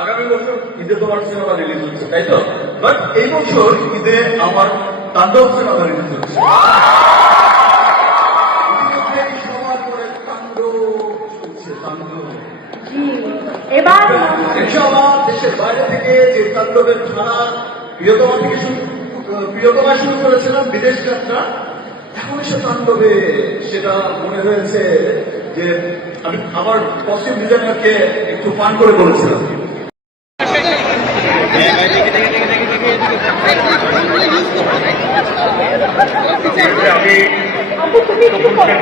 আগামী বছর ঈদে তোমার সিনেমা রিলিজ হচ্ছে তাই তো? বাট এই বছর ঈদে আমার তাণ্ডব সিনেমা রিলিজ হচ্ছে। ইতিমধ্যে সবার করে তাণ্ডব চলছে, তাণ্ডব। জি এবার দেশের বাইরে থেকে যে তাণ্ডবের ধারা প্রিয়তমা থেকে শুরু প্রিয়তমা শুরু করেছিলাম বিদেশ যাত্রা। এখন এসে তাণ্ডবে সেটা মনে হয়েছে যে আমি আমার কস্টিউম ডিজাইনারকে একটু পান করে বলেছিলাম আপু তুমি একটু করো।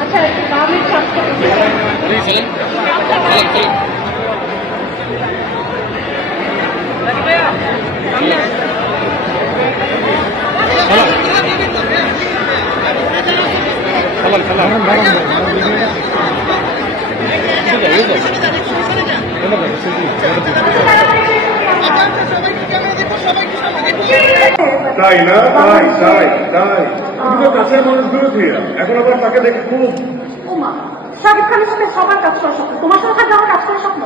আচ্ছা একটু বামের ছাপটা তাই না? তাই তাই তাই। তুমি তো কাছের মানুষগুলো দিয়ে এখন আবার তাকে দেখে খুব শাকিব খানের সাথে সবার কাজ করার স্বপ্ন। তোমার সাথে আমার কাজ করার স্বপ্ন?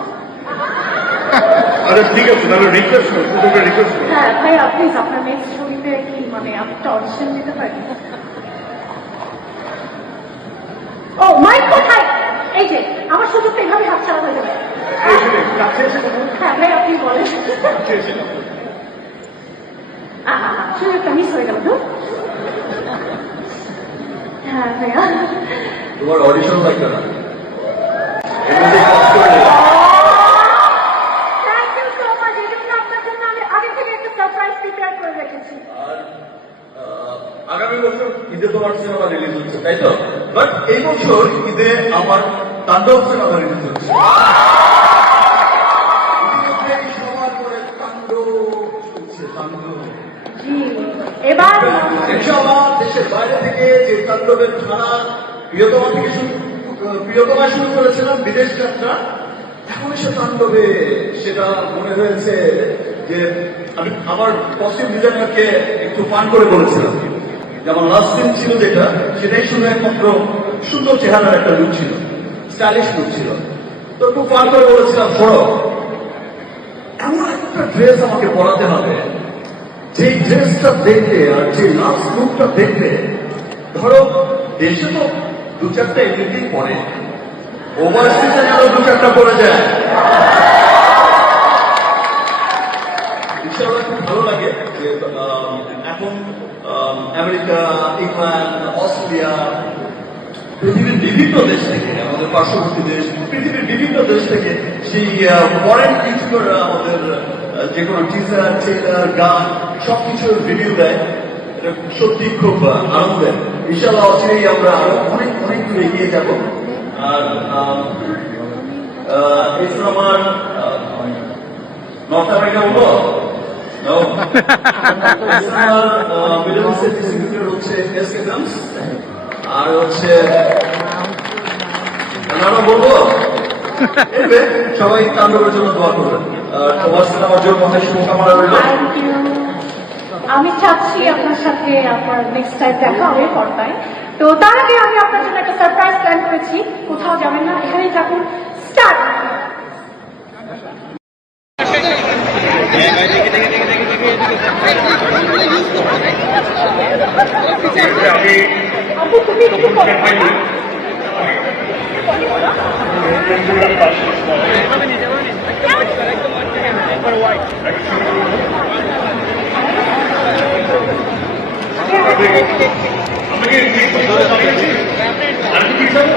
আরে ঠিক আছে তাহলে রিকোয়েস্ট করো তোকে রিকোয়েস্ট করো। হ্যাঁ ভাইয়া প্লিজ আপনার নেক্সট ছবিতে কি মানে আপনি একটা অডিশন দিতে পারেন? ও মাইক কোথায়? এই যে আমার সুযোগটা এইভাবে হাত ছাড়া হয়ে যাবে। কাছে এসে কথা বলো। হ্যাঁ ভাই আপনি বলেন। সুযোগটা মিস হয়ে গেল তো। হ্যাঁ ভাইয়া। তোমার অডিশন লাগবে না। আগামী বছর ঈদে তোমার সিনেমা রিলিজ হচ্ছে তাই তো? বাট এই বছর ঈদে আমার তাণ্ডব তাণ্ডব চলছে, এবার দেশের বাইরে থেকে যে তাণ্ডবের ধারা প্রিয়তমা থেকে শুরু প্রিয়তমা শুরু করেছিলাম বিদেশ যাত্রা এখন তাণ্ডবে সেটা মনে হয়েছে যে আমি আমার কস্টিউম ডিজাইনারকে একটু ফান করে বলেছিলাম। যে আমার লাস্ট ছিল যেটা, সেটাই শুধু একমাত্র সুন্দর চেহারার একটা লুক ছিল স্টাইলিশ লুক ছিল। তো একটু ফান করে বলেছিলাম, শোনো, এমন একটা ড্রেস আমাকে পড়াতে হবে যে ড্রেসটা দেখবে আর যে লাস্ট লুকটা দেখবে ধরো দেশে তো দু চারটা এমনিতেই পরে ওভারসিজে যেন দু চারটা পড়ে যায়। ভালো লাগে যে এখন আম, আমেরিকা ইংল্যান্ড অস্ট্রেলিয়া পৃথিবীর বিভিন্ন দেশ থেকে আমাদের পার্শ্ববর্তী দেশ পৃথিবীর বিভিন্ন দেশ থেকে সেই ফরেন কিছুর আমাদের যে কোনো টিজার ট্রেলার গান সবকিছুর রিভিউ দেয়। এটা সত্যি খুব আনন্দের। ইনশাল্লাহ অচিরেই আমরা আরও অনেক অনেক দূর এগিয়ে যাব। আর আম, আহ, এই সিনেমার নর্থ আমেরিকা বলব No. মিডল ইস্টের ডিস্ট্রিবিউটর হচ্ছে এসকে ফিল্মস আর হচ্ছে বলব সবাই তাণ্ডবের জন্য দোয়া করবেন আর তোমার সিনেমার জন্য অনেক শুভকামনা রইল আমি চাচ্ছি আপনার সাথে আপনার নেক্সট টাইম দেখা হবে পর্দায় তো তার আগে আমি আপনার জন্য একটা সারপ্রাইজ প্ল্যান করেছি কোথাও যাবেন না এখানেই থাকুন স্টার্ট আমি আপু তুমি একটু করো। আমাকে রিকোয়েস্ট করো তাহলে। আর কি কিছু হবে?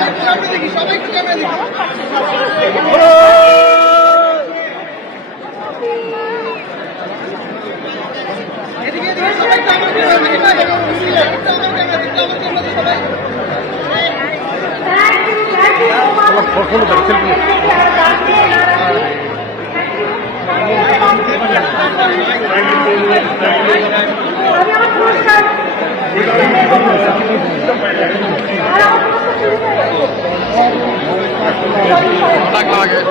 you so much. আমি আমার পুরস্কার করে।